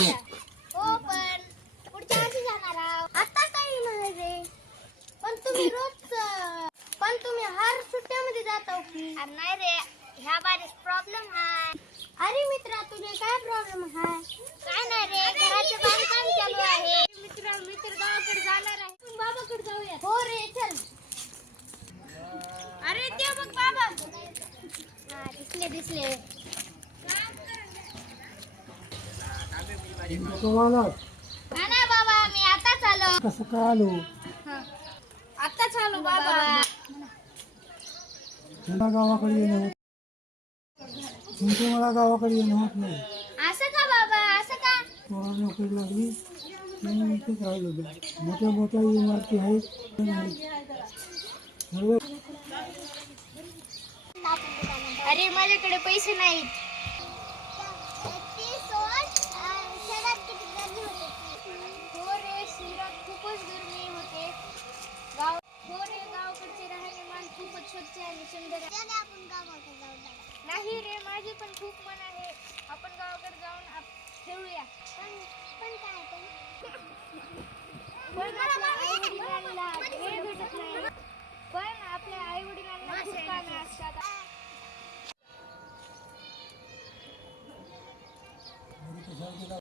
हो पण पुढच्या वर्षी जाणार आहोत. आता काही नाही रे. पण तुम्ही हर सुट्ट्यामध्ये जाता की? नाही रे, ह्या बारीस प्रॉब्लेम आहे. अरे मित्रा, तुझे काय प्रॉब्लेम आहे? काय नाही रे, घराचे बांधकाम चालू आहे. मित्र गावाकडे जाणार आहे. पण बाबाकडे जाऊया. हो रे, चल. अरे ते बघ बाबा. हा, दिसले. तुम्हाला नाही बाबा, मी आताच आलो. कसं काय आलो? आताच आलो बाबा. तुला गावाकडे येणं होत तुमचं मला गावाकडे येणं होत नाही. असं का बाबा, असं का? मला नोकरी लागली म्हणून इथेच राहिलो. मोठ्या मोठ्या इमारती आहेत सर्व. अरे माझ्याकडे पैसे नाहीत. हो रे, शहरात खूपच गरमी होते. हो रे, गावाकडचे राहणीमान खूपच स्वच्छ आणि सुंदर आहे. नाही रे, माझे पण खूप मन आहे. आपण गावाकडे जाऊन खेळूया. पण आपल्या आई-वडिलांना वेळ भेटत नाही. पण आपल्या आई-वडिलांना खूप कामे असतात. घरी कशाला गेला?